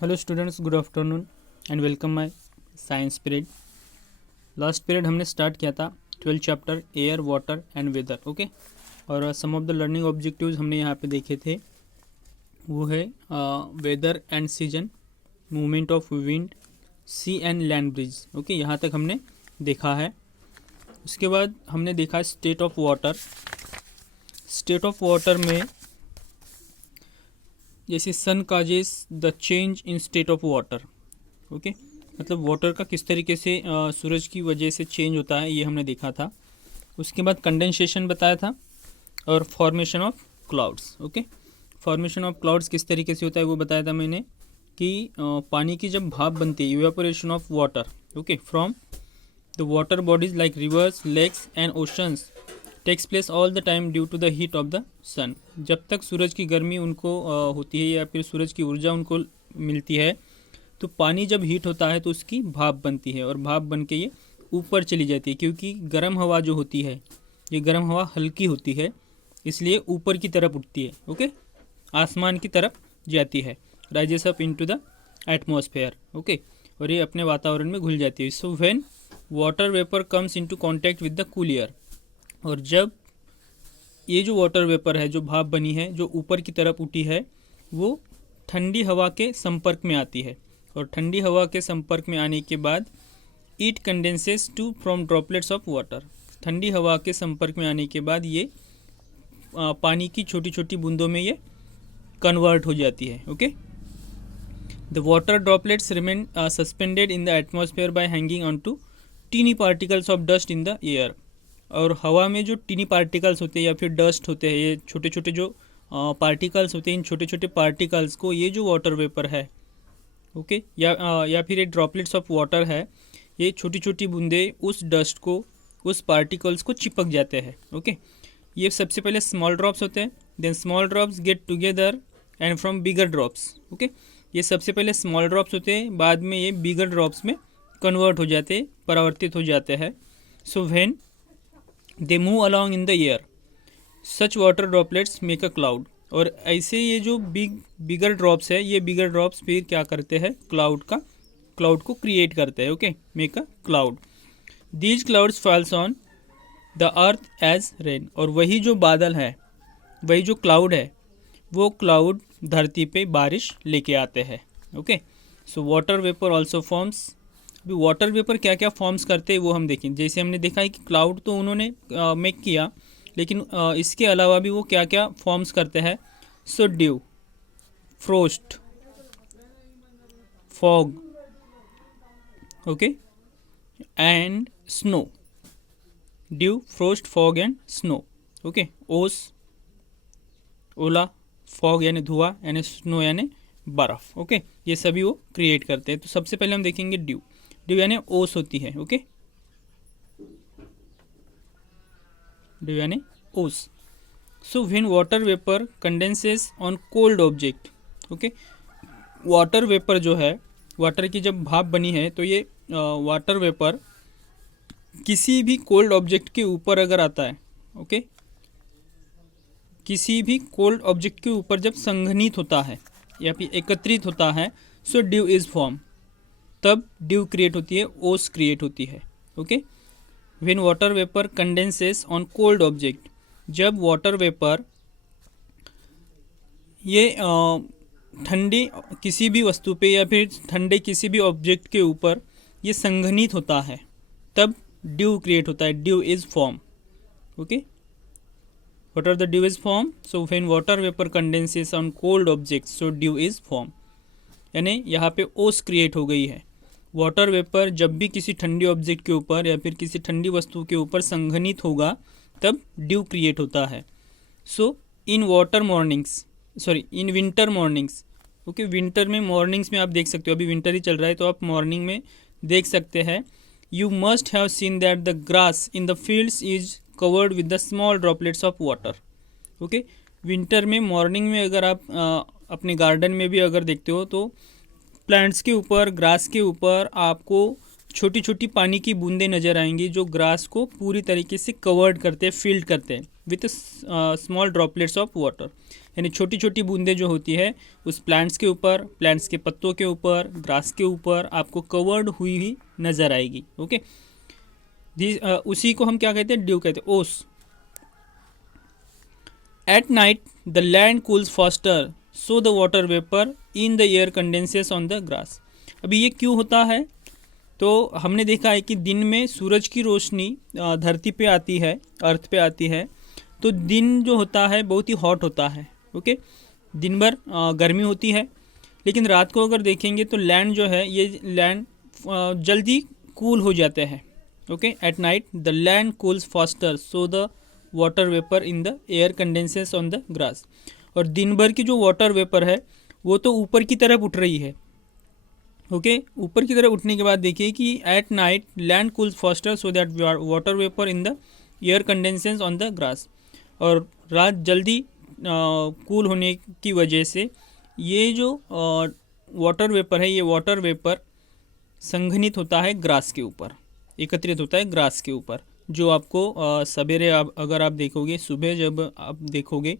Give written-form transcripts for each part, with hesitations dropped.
Hello students, good afternoon and welcome my science period. Last period हमने start किया था 12 chapter air water and weather. Okay, और some of the learning objectives हमने यहाँ पे देखे थे। वो है weather and season, movement of wind, sea and land breeze. Okay, यहाँ तक हमने देखा है। उसके बाद हमने देखा state of water. State of water में जैसे sun causes the change in state of water. Okay, मतलब वाटर का किस तरीके से सूरज की वजह से चेंज होता है, ये हमने देखा था। उसके बाद कंडेंसेशन बताया था और formation of clouds. Okay, formation of clouds किस तरीके से होता है वो बताया था मैंने कि पानी की जब भाप बनती है, evaporation of water, okay, from the water bodies like rivers, lakes and oceans takes place all the time due to the heat of the sun. जब तक सूरज की गर्मी उनको होती है या फिर सूरज की ऊर्जा उनको मिलती है, तो पानी जब हीट होता है तो उसकी भाप बनती है और भाप बन के ये ऊपर चली जाती है, क्योंकि गर्म हवा जो होती है, ये गर्म हवा हल्की होती है, इसलिए ऊपर की तरफ उठती है। ओके, आसमान की तरफ जाती है, rises up into the atmosphere. Okay, और ये अपने वातावरण में घुल जाती है। सो when water vapour comes into contact with the cool air, और जब ये जो वाटर वेपर है, जो भाप बनी है, जो ऊपर की तरफ उठी है, वो ठंडी हवा के संपर्क में आती है, और ठंडी हवा के संपर्क में आने के बाद it condenses to form droplets of water. ठंडी हवा के संपर्क में आने के बाद ये पानी की छोटी छोटी बूंदों में ये कन्वर्ट हो जाती है। Okay, the water droplets remain suspended in the atmosphere by hanging on to tiny particles of dust in the air. और हवा में जो टीनी पार्टिकल्स होते हैं या फिर डस्ट होते हैं, ये छोटे छोटे जो पार्टिकल्स होते हैं, इन छोटे छोटे पार्टिकल्स को ये जो वाटर वेपर है, ओके, या फिर ये ड्रॉपलेट्स ऑफ वाटर है, ये छोटी छोटी बूंदे उस डस्ट को, उस पार्टिकल्स को चिपक जाते हैं। ओके, ये सबसे पहले स्मॉल ड्रॉप्स होते हैं, then small drops get together and form bigger drops. Okay, ये सबसे पहले स्मॉल ड्रॉप्स होते हैं, बाद में ये बिगर ड्रॉप्स में कन्वर्ट हो जाते हैं, परावर्तित हो जाते हैं। So when they move along in the air, such water droplets make a cloud. और ऐसे ये जो बिगर ड्रॉप्स है, ये बिगर ड्रॉप्स फिर क्या करते हैं, क्लाउड को क्रिएट करते हैं। Okay, make a cloud. These clouds falls on the earth as rain. और वही जो बादल है, वही जो क्लाउड है, वो क्लाउड धरती पे बारिश लेके आते हैं। Okay, so water vapour also forms. अभी वाटर वेपर क्या क्या फॉर्म्स करते हैं वो हम देखें। जैसे हमने देखा है कि क्लाउड तो उन्होंने मेक किया, लेकिन इसके अलावा भी वो क्या क्या फॉर्म्स करते हैं। So due, frost, fog, okay, and snow. Due, frost, fog and snow. Okay, ओस, ओला, फॉग यानी धुआं, यानी स्नो यानी बर्फ। ओके, ये सभी वो क्रिएट करते हैं। तो सबसे पहले हम देखेंगे ड्यू। ड्यू यानी ओस होती है। ओके, ड्यू यानी ओस। सो when water vapour condenses on cold object. Okay, water vapour जो है, वाटर की जब भाप बनी है, तो ये वाटर वेपर किसी भी कोल्ड ऑब्जेक्ट के ऊपर अगर आता है, ओके, किसी भी कोल्ड ऑब्जेक्ट के ऊपर जब संघनित होता है या फिर एकत्रित होता है, सो ड्यू इज फॉर्म, तब ड्यू क्रिएट होती है, ओस क्रिएट होती है। Okay, when water vapour condenses on cold object, जब वाटर वेपर ये ठंडी किसी भी वस्तु पे या फिर ठंडे किसी भी ऑब्जेक्ट के ऊपर ये संघनित होता है, तब ड्यू क्रिएट होता है, due is form. Okay, what are the dew is form? So when water vapor condenses on cold objects, so dew is form। यानी यहाँ पे ओस क्रिएट हो गई है। वाटर वेपर जब भी किसी ठंडी ऑब्जेक्ट के ऊपर या फिर किसी ठंडी वस्तु के ऊपर संघनित होगा, तब ड्यू क्रिएट होता है। So in water mornings, sorry in winter mornings. Okay, winter में मॉर्निंग्स में आप देख सकते हो, अभी विंटर ही चल रहा है तो आप मॉर्निंग में देख सकते हैं। You must have seen that the grass in the fields is covered with the small droplets of water. Okay, winter में मॉर्निंग में अगर आप अपने गार्डन में भी अगर देखते हो, तो प्लांट्स के ऊपर, ग्रास के ऊपर आपको छोटी छोटी पानी की बूंदें नज़र आएंगी, जो ग्रास को पूरी तरीके से कवर्ड करते हैं, फील्ड करते हैं with small droplets of water. यानी छोटी छोटी बूंदें जो होती है उस प्लांट्स के ऊपर, प्लांट्स के पत्तों के ऊपर, ग्रास के ऊपर आपको कवर्ड हुई ही नज़र आएगी। ओके, उसी को हम क्या कहते हैं, ड्यू कहते हैं, ओस। At night the land cools faster so the water vapour in the air condenses on the grass. अभी ये क्यों होता है, तो हमने देखा है कि दिन में सूरज की रोशनी धरती पे आती है, अर्थ पे आती है, तो दिन जो होता है बहुत ही हॉट होता है। ओके, दिन भर गर्मी होती है, लेकिन रात को अगर देखेंगे तो लैंड जो है, ये लैंड जल्दी कूल हो जाते हैं। Okay, at night the land cools faster so the water vapour in the air condenses on the grass. और दिन भर की जो वाटर वेपर है वो तो ऊपर की तरफ उठ रही है। ओके, ऊपर की तरफ उठने के बाद देखिए कि at night land cools faster so that water vapour in the air condenses on the grass. और रात जल्दी कूल होने की वजह से ये जो वाटर वेपर है, ये वाटर वेपर संघनित होता है ग्रास के ऊपर, एकत्रित होता है ग्रास के ऊपर। जो आपको सवेरे अगर आप देखोगे, सुबह जब आप देखोगे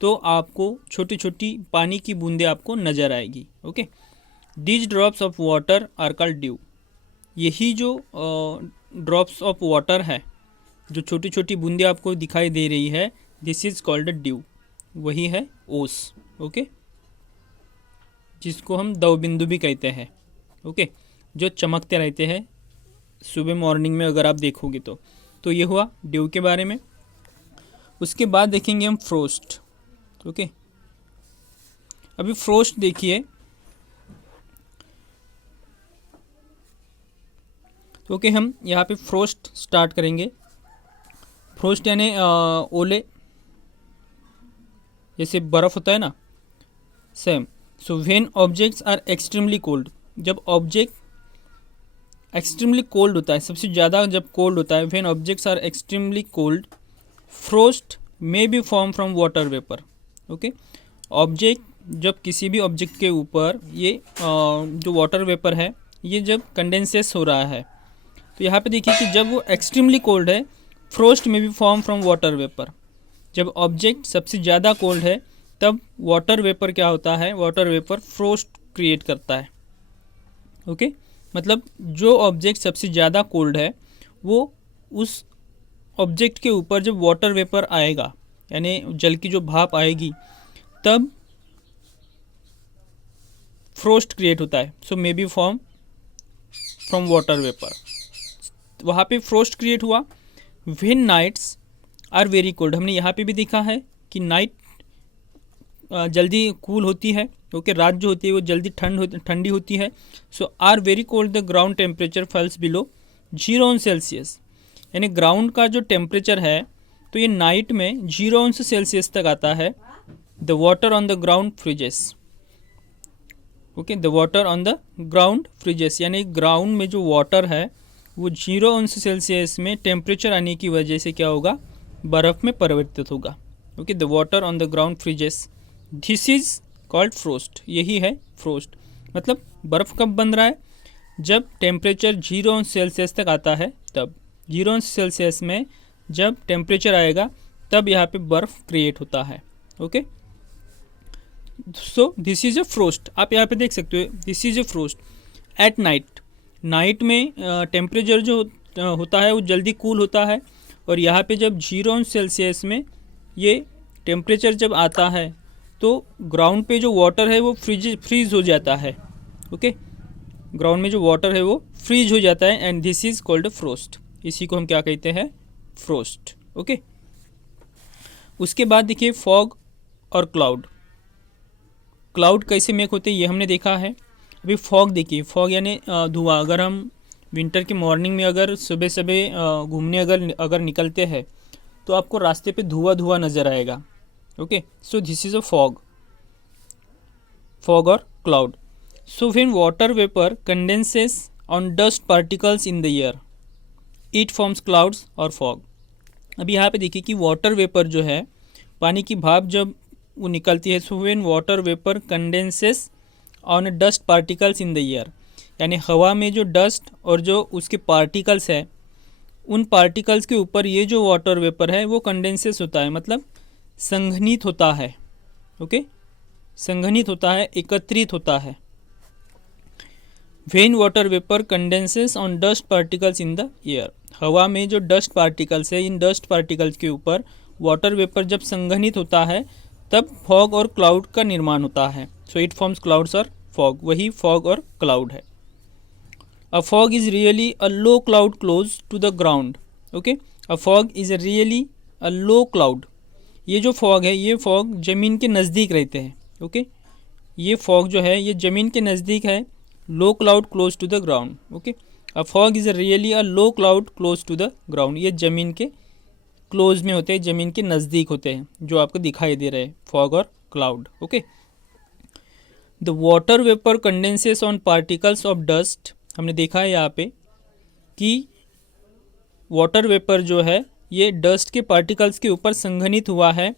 तो आपको छोटी छोटी पानी की बूंदें आपको नज़र आएगी। Okay, these drops of water are called dew. यही जो ड्रॉप्स ऑफ वाटर है, जो छोटी छोटी बूंदें आपको दिखाई दे रही है, दिस इज़ कॉल्ड ड्यू, वही है ओस। ओके, जिसको हम दव बिंदु भी कहते हैं। ओके, जो चमकते रहते हैं सुबह मॉर्निंग में अगर आप देखोगे तो ये हुआ ड्यू के बारे में। उसके बाद देखेंगे हम फ्रोस्ट। ओके, अभी फ्रोस्ट देखिए, ओके, हम यहाँ पे फ्रोस्ट स्टार्ट करेंगे। फ्रोस्ट यानी ओले, जैसे बर्फ़ होता है ना, same. So when objects are extremely cold, जब ऑब्जेक्ट एक्सट्रीमली कोल्ड होता है, सबसे ज़्यादा जब कोल्ड होता है, when objects are extremely cold frost may be form from water vapour. Okay, object, जब किसी भी ऑब्जेक्ट के ऊपर ये जो वाटर वेपर है ये जब कंडेंसेस हो रहा है, तो यहाँ पे देखिए कि जब वो एक्सट्रीमली कोल्ड है, फ्रोस्ट में भी फॉर्म फ्रॉम वाटर वेपर। जब ऑब्जेक्ट सबसे ज़्यादा कोल्ड है तब वाटर वेपर क्या होता है, वाटर वेपर फ्रोस्ट क्रिएट करता है। ओके, मतलब जो ऑब्जेक्ट सबसे ज़्यादा कोल्ड है वो उस ऑब्जेक्ट के ऊपर जब वाटर वेपर आएगा, यानी जल की जो भाप आएगी, तब फ्रोस्ट क्रिएट होता है। So may be form from water vapour, वहाँ पे फ्रोस्ट क्रिएट हुआ। When nights are very cold, हमने यहाँ पे भी देखा है कि नाइट जल्दी कूल होती है। ओके, रात जो होती है वो जल्दी ठंडी होती है। So are very cold the ground temperature falls below 0 Celsius, यानी ग्राउंड का जो टेम्परेचर है तो ये नाइट में 0 सेल्सियस तक आता है। The water on the ground freezes. Okay, the water on the ground freezes, यानी ग्राउंड में जो वाटर है वो 0 सेल्सियस में टेम्परेचर आने की वजह से क्या होगा, बर्फ़ में परिवर्तित होगा। Okay, the water on the ground freezes, this is called frost, यही है फ्रोस्ट। मतलब बर्फ़ कब बन रहा है, जब टेम्परेचर 0 सेल्सियस तक आता है, तब 0 सेल्सियस में जब टेम्परेचर आएगा तब यहाँ पे बर्फ़ क्रिएट होता है। Okay, so this is a frost, आप यहाँ पे देख सकते हो, this is a frost at night. Night में टेम्परेचर जो होता है वो जल्दी कूल होता है, और यहाँ पे जब 0 सेल्सियस में ये टेम्परेचर जब आता है तो ग्राउंड पे जो वाटर है वो फ्रीज हो जाता है। ओके, ग्राउंड में जो वाटर है वो फ्रीज हो जाता है, and this is called frost, इसी को हम क्या कहते हैं, फ्रोस्ट। ओके, उसके बाद देखिए फॉग और क्लाउड। क्लाउड कैसे मेक होते हैं ये हमने देखा है। अभी फॉग देखिए, फॉग यानी धुआं। अगर हम विंटर के मॉर्निंग में अगर सुबह सुबह घूमने अगर निकलते हैं तो आपको रास्ते पे धुआं नज़र आएगा। Okay, so this is a fog, fog और cloud. So when water vapour condenses on dust particles in the air it forms clouds और फॉग। अभी यहाँ पे देखिए कि वाटर वेपर जो है, पानी की भाप जब वो निकलती है, सो when water vapour condenses on dust particles in the air, यानी हवा में जो डस्ट और जो उसके पार्टिकल्स है, उन पार्टिकल्स के ऊपर ये जो वाटर वेपर है वो कंडेंसेस होता है, मतलब संघनित होता है। ओके, संघनित होता है, एकत्रित होता है। When water vapour condenses on dust particles in the air, हवा में जो डस्ट पार्टिकल्स है, इन डस्ट पार्टिकल्स के ऊपर वाटर वेपर जब संघनित होता है तब फॉग और क्लाउड का निर्माण होता है। सो इट फॉर्म्स क्लाउड्स और फॉग, वही फॉग और क्लाउड है। A fog is really a low cloud close to the ground. Okay, a fog is really a low cloud, ये जो फॉग है ये फॉग ज़मीन के नज़दीक रहते हैं। ओके, ये फॉग जो है ये ज़मीन के नज़दीक है। Low cloud close to the ground. Okay, a fog is really a low cloud close to the ground, ये ज़मीन के क्लोज में होते हैं, ज़मीन के नज़दीक होते हैं, जो आपको दिखाई दे रहे हैं फॉग और cloud. Okay, the water vapour condenses on particles of dust, हमने देखा है यहाँ पे कि वाटर वेपर जो है ये डस्ट के पार्टिकल्स के ऊपर संघनित हुआ है।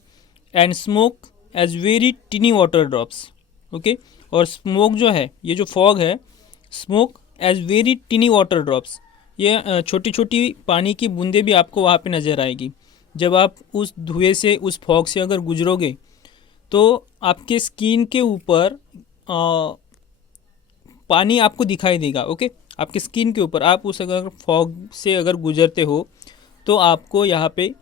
And smoke as very tiny water drops. Okay, और स्मोक जो है, ये जो फॉग है, smoke as very tiny water drops, ये छोटी छोटी पानी की बूंदें भी आपको वहाँ पे नज़र आएगी। जब आप उस धुएं से, उस फॉग से अगर गुजरोगे तो आपके स्किन के ऊपर पानी आपको दिखाई देगा। ओके, आपके स्किन के ऊपर आप उस अगर फॉग से अगर गुजरते हो तो आपको यहाँ पे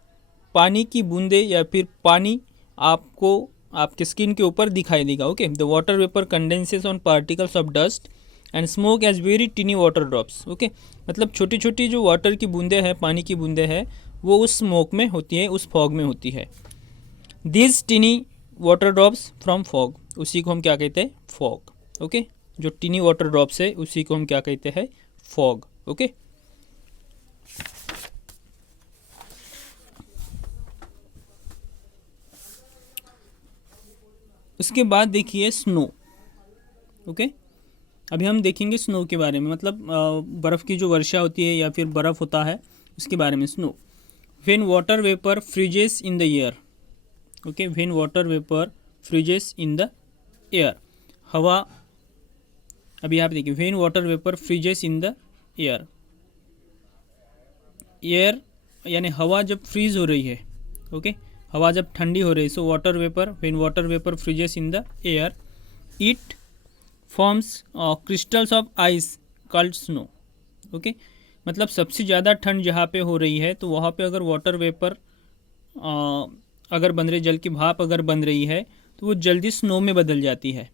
पानी की बूंदें या फिर पानी आपको आपके स्किन के ऊपर दिखाई देगा। Okay, the water vapour condenses on particles of dust and smoke as very tiny water drops. Okay, मतलब छोटी छोटी जो वाटर की बूंदें हैं, पानी की बूंदें हैं, वो उस स्मोक में होती है, उस फॉग में होती है। This टिनी water drops from fog, उसी को हम क्या कहते हैं? फॉग। ओके, जो टिनी वाटर ड्रॉप्स है उसी को हम क्या कहते हैं? फॉग। ओके, उसके बाद देखिए स्नो। ओके, अभी हम देखेंगे स्नो के बारे में, मतलब बर्फ़ की जो वर्षा होती है या फिर बर्फ़ होता है उसके बारे में। Snow, when water vapour freezes in the air. Okay, when water vapour freezes in the air, हवा, अभी आप देखिए, when water vapour freezes in the air, air यानी हवा जब फ्रीज हो रही है। ओके, हवा जब ठंडी हो रही है, so water vapour, when water vapour freezes in the air, it forms crystals of ice called snow. Okay, मतलब सबसे ज़्यादा ठंड जहाँ पे हो रही है तो वहाँ पे अगर वाटर वेपर अगर बन रही, जल की भाप अगर बन रही है तो वो जल्दी स्नो में बदल जाती है,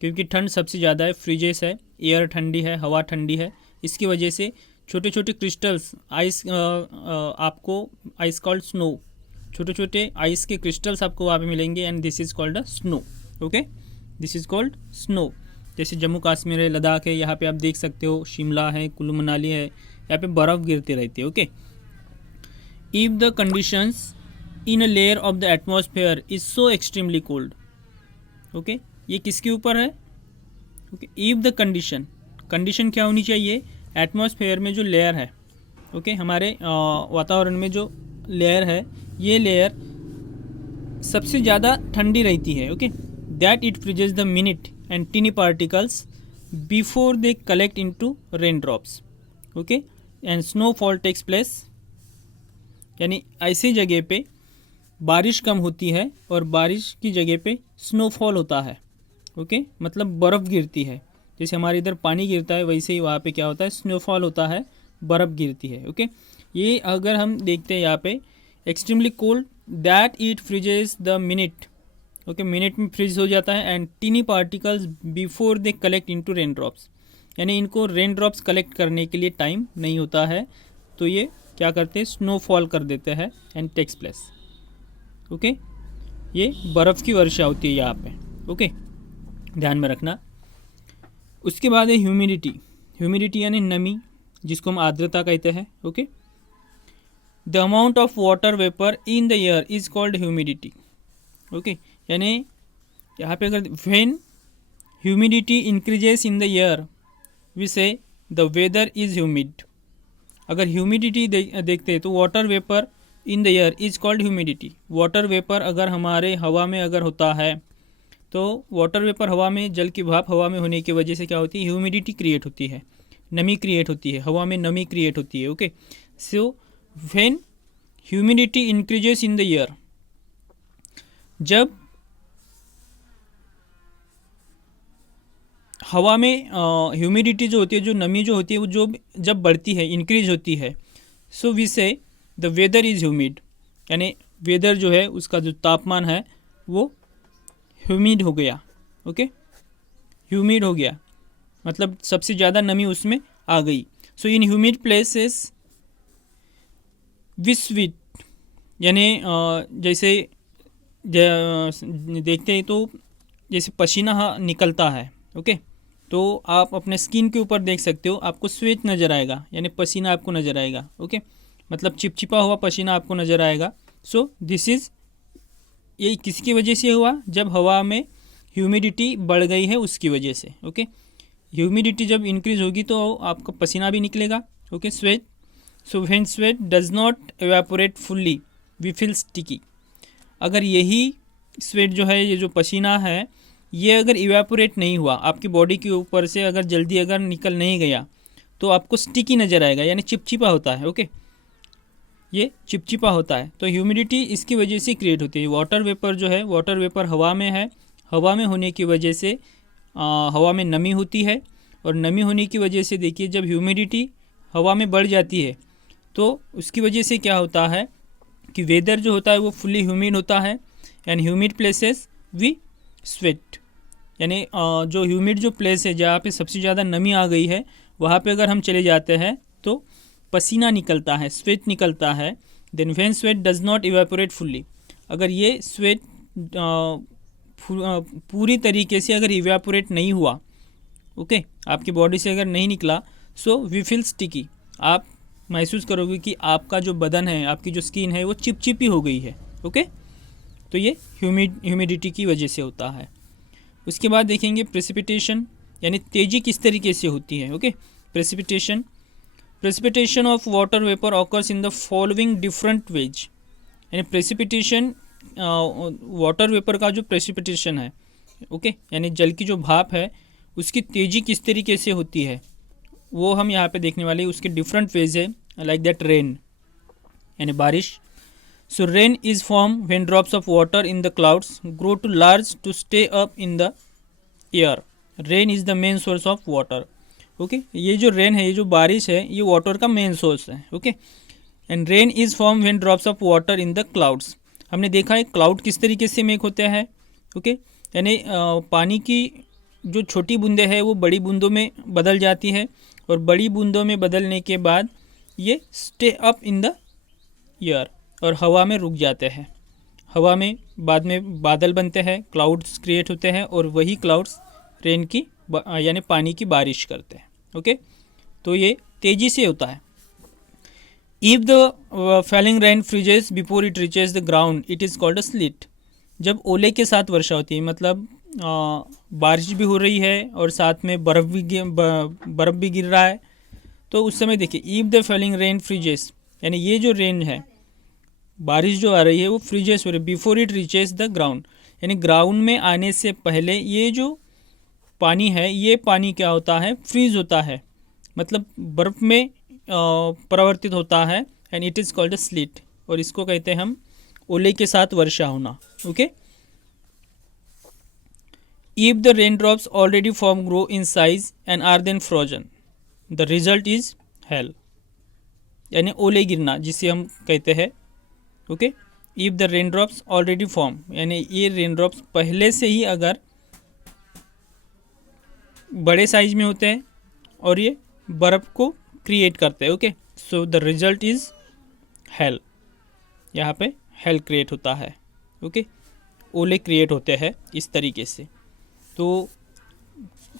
क्योंकि ठंड सबसे ज़्यादा है, फ्रीजेस है, एयर ठंडी है, हवा ठंडी है, इसकी वजह से छोटे छोटे क्रिस्टल्स आइस, आपको आइस कॉल्ड स्नो, छोटे छोटे आइस के क्रिस्टल्स आपको वहाँ पे मिलेंगे, and this is called a snow. Okay, this is called snow. जैसे जम्मू कश्मीर है, लद्दाख है, यहाँ पे आप देख सकते हो, शिमला है, कुल्लू मनाली है, यहाँ पे बर्फ़ गिरती रहती है। Okay, if the conditions in a layer of the atmosphere is so extremely cold. Okay, ये किसके ऊपर है? Okay, if the condition, condition क्या होनी चाहिए? एटमॉस्फेयर में जो लेयर है, ओके, हमारे वातावरण में जो लेयर है, ये लेयर सबसे ज़्यादा ठंडी रहती है। Okay, that it freezes the minute and tiny particles before they collect into rain drops. Okay, and snowfall takes place, यानी ऐसी जगह पे बारिश कम होती है और बारिश की जगह पे स्नोफॉल होता है। ओके, मतलब बर्फ़ गिरती है, जैसे हमारे इधर पानी गिरता है वैसे ही वहाँ पे क्या होता है? स्नोफॉल होता है, बर्फ़ गिरती है। ओके, ये अगर हम देखते हैं यहाँ पे, extremely cold that it freezes the minute. Okay, minute में फ्रीज हो जाता है, and tiny particles before they collect into rain drops, यानी इनको रेन ड्रॉप्स कलेक्ट करने के लिए टाइम नहीं होता है, तो ये क्या करते हैं? स्नोफॉल कर देते हैं एंड टेक्स प्लेस। ओके, ये बर्फ़ की वर्षा होती है यहाँ पे। ओके, ध्यान में रखना। उसके बाद है ह्यूमिडिटी। ह्यूमिडिटी यानी नमी, जिसको हम आर्द्रता कहते हैं। Okay, the amount of water vapour in the air is called humidity. Okay, यानी यहाँ पे अगर when humidity increases in the air we say the weather is humid. अगर ह्यूमिडिटी देखते हैं तो water vapour in the air is called humidity. Water vapour अगर हमारे हवा में अगर होता है तो वाटर वेपर हवा में, जल की भाप हवा में होने की वजह से क्या होती है? ह्यूमिडिटी क्रिएट होती है, नमी क्रिएट होती है, हवा में नमी क्रिएट होती है। Okay, so when humidity increases in the air, जब हवा में ह्यूमिडिटी जो होती है, जो नमी जो होती है, वो जो जब बढ़ती है, इंक्रीज होती है, so we say the weather is humid, यानी वेदर जो है उसका जो तापमान है वो ह्यूमिड हो गया। ओके, ह्यूमिड हो गया मतलब सबसे ज़्यादा नमी उसमें आ गई। So in humid places we sweat, यानी जैसे देखते हैं तो जैसे पसीना निकलता है। ओके, तो आप अपने स्किन के ऊपर देख सकते हो, आपको स्वेट नज़र आएगा, यानी पसीना आपको नज़र आएगा। ओके, मतलब चिपचिपा हुआ पसीना आपको नज़र आएगा। सो दिस इज़, ये किसकी वजह से हुआ? जब हवा में ह्यूमिडिटी बढ़ गई है उसकी वजह से। ओके, ह्यूमिडिटी जब इंक्रीज होगी तो आपका पसीना भी निकलेगा। Okay, sweat, so when sweat does not evaporate fully we feel sticky. अगर यही स्वेट जो है, ये जो पसीना है, ये अगर इवेपोरेट नहीं हुआ आपकी बॉडी के ऊपर से, अगर जल्दी अगर निकल नहीं गया तो आपको स्टिकी नज़र आएगा, यानी चिपचिपा होता है। ओके, ये चिपचिपा होता है। तो ह्यूमिडिटी इसकी वजह से क्रिएट होती है। वाटर वेपर जो है, वाटर वेपर हवा में है, हवा में होने की वजह से हवा में नमी होती है, और नमी होने की वजह से देखिए जब ह्यूमिडिटी हवा में बढ़ जाती है तो उसकी वजह से क्या होता है कि वेदर जो होता है वो फुल्ली ह्यूमिड होता है। And humid places we sweat, यानी जो ह्यूमिड जो प्लेस है जहाँ पे सबसे ज़्यादा नमी आ गई है वहाँ पे अगर हम चले जाते हैं तो पसीना निकलता है, स्वेट निकलता है। Then when sweat does not evaporate fully, अगर ये स्वेट पूरी तरीके से अगर इवेपोरेट नहीं हुआ, ओके, आपकी बॉडी से अगर नहीं निकला, सो वी फील स्टिकी, आप महसूस करोगे कि आपका जो बदन है, आपकी जो स्किन है वो चिपचिपी हो गई है। ओके, तो ये ह्यूमिडिटी की वजह से होता है। उसके बाद देखेंगे प्रेसिपिटेशन, यानी तेज़ी किस तरीके से होती है। Okay, precipitation of water vapour occurs in the following different ways, यानी प्रेसिपिटेशन वाटर वेपर का जो प्रेसिपिटेशन है, ओके, यानी जल की जो भाप है उसकी तेज़ी किस तरीके से होती है वो हम यहाँ पे देखने वाले हैं। उसके डिफरेंट वेज है, लाइक दैट रेन, यानी बारिश। So rain is form when drops of water in the clouds grow too large to stay up in the air. Rain is the main source of water. Okay, ये जो rain है, ये जो बारिश है, ये वाटर का मेन सोर्स है। Okay, and rain is form when drops of water in the clouds. हमने देखा है क्लाउड किस तरीके से मेक होते हैं। ओके, यानी पानी की जो छोटी बूंदें हैं वो बड़ी बूंदों में बदल जाती है, और बड़ी बूंदों में बदलने के बाद ये stay up in the air, और हवा में रुक जाते हैं। हवा में बाद में बादल बनते हैं, क्लाउड्स क्रिएट होते हैं, और वही क्लाउड्स रेन की यानी पानी की बारिश करते हैं। ओके, तो ये तेज़ी से होता है। If the falling rain freezes before it reaches the ground it is called a slit. जब ओले के साथ वर्षा होती है, मतलब बारिश भी हो रही है और साथ में बर्फ़ भी गिर रहा है, तो उस समय देखिए if the falling rain freezes, यानी ये जो रेन है, बारिश जो आ रही है वो फ्रीजेस हो रही है before it reaches the ground, यानी ग्राउंड में आने से पहले ये जो पानी है, ये पानी क्या होता है, फ्रीज होता है, मतलब बर्फ़ में परिवर्तित होता है। And it is called a slit, और इसको कहते हैं हम ओले के साथ वर्षा होना। Okay, if the rain drops already form grow in size and are then frozen the result is hail, यानी ओले गिरना जिसे हम कहते हैं। Okay, if the rain drops already form, यानी ये रेन ड्रॉप्स पहले से ही अगर बड़े साइज में होते हैं और ये बर्फ़ को क्रिएट करते हैं। Okay, so the result is hello, यहाँ पे हेल क्रिएट होता है। ओके, ओले क्रिएट होते हैं इस तरीके से। तो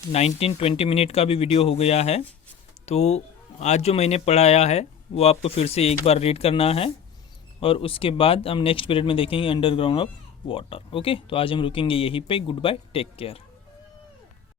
19-20 मिनट का भी वीडियो हो गया है। तो आज जो मैंने पढ़ाया है वो आपको फिर से एक बार रीड करना है, और उसके बाद हम नेक्स्ट पीरियड में देखेंगे अंडरग्राउंड ऑफ वाटर। ओके, तो आज हम रुकेंगे यहीं पे। Goodbye, take care.